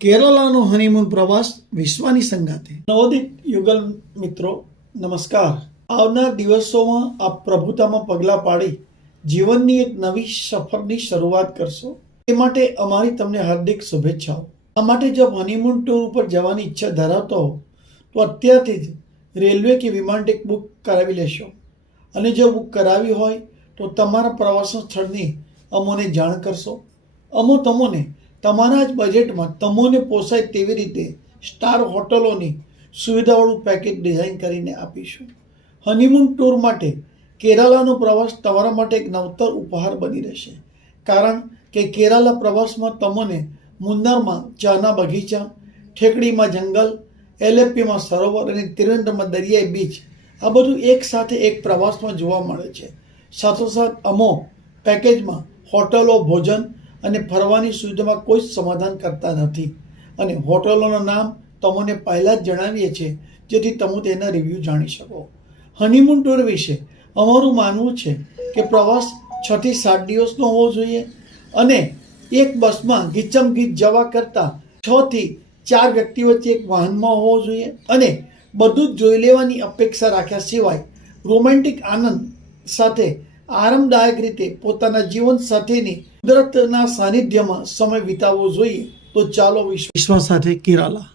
કેરલાનો honeymoon પ્રવાસ વિશ્વની સંગાતે. નવોદિત યુગલ મિત્રો નમસ્કાર. આવનાર દિવસોમાં આપ પ્રભુતામાં પગલાં પાડી જીવનની એક નવી સફરની શરૂઆત કરશો એ માટે અમારી તમને હાર્દિક શુભેચ્છાઓ. આ માટે જો હનીમૂન ટૂર ઉપર જવાની ઈચ્છા ધરાવતો હો તો અત્યારથી જ રેલવે કે વિમાન ટિકિટ બુક કરાવી લેશો, અને જો બુક કરાવી હોય તો તમારા પ્રવાસન સ્થળની અમોને જાણ કરશો. અમો તમને તમારા જ બજેટમાં તમને પોસાય તેવી રીતે સ્ટાર હોટલોની સુવિધાવાળું પેકેજ ડિઝાઇન કરીને આપીશું. હનીમૂન ટૂર માટે કેરાલાનો પ્રવાસ તમારા માટે એક નવતર ઉપહાર બની રહેશે, કારણ કે કેરાલા પ્રવાસમાં તમને મુન્નારમાં ચાના બગીચા, ઠેકડીમાં જંગલ, એલેપ્પીમાં સરોવર અને ત્રિવેન્દ્રમાં દરિયાઈ બીચ, આ બધું એક સાથે એક પ્રવાસમાં જોવા મળે છે. સાથોસાથ અમો પેકેજમાં હોટલો, ભોજન અને ફરવાની સુવિધામાં કોઈ જ સમાધાન કરતા નથી, અને હોટલોના નામ તમને પહેલાં જ જણાવીએ છીએ જેથી તમે તેના રિવ્યૂ જાણી શકો. હનીમૂન ટૂર વિશે અમારું માનવું છે કે પ્રવાસ 6 થી 7 દિવસનો હોવો જોઈએ, અને એક બસમાં ગીચમ ગીચ જવા કરતાં 6 થી 4 વ્યક્તિ વચ્ચે એક વાહનમાં હોવો જોઈએ, અને બધું જ જોઈ લેવાની અપેક્ષા રાખ્યા સિવાય રોમેન્ટિક આનંદ સાથે આરામદાયક રીતે પોતાના જીવન સાથેની કુદરતના સાનિધ્યમાં સમય વિતાવવો જોઈએ. તો ચાલો વિશ્વ સાથે કેરાલા.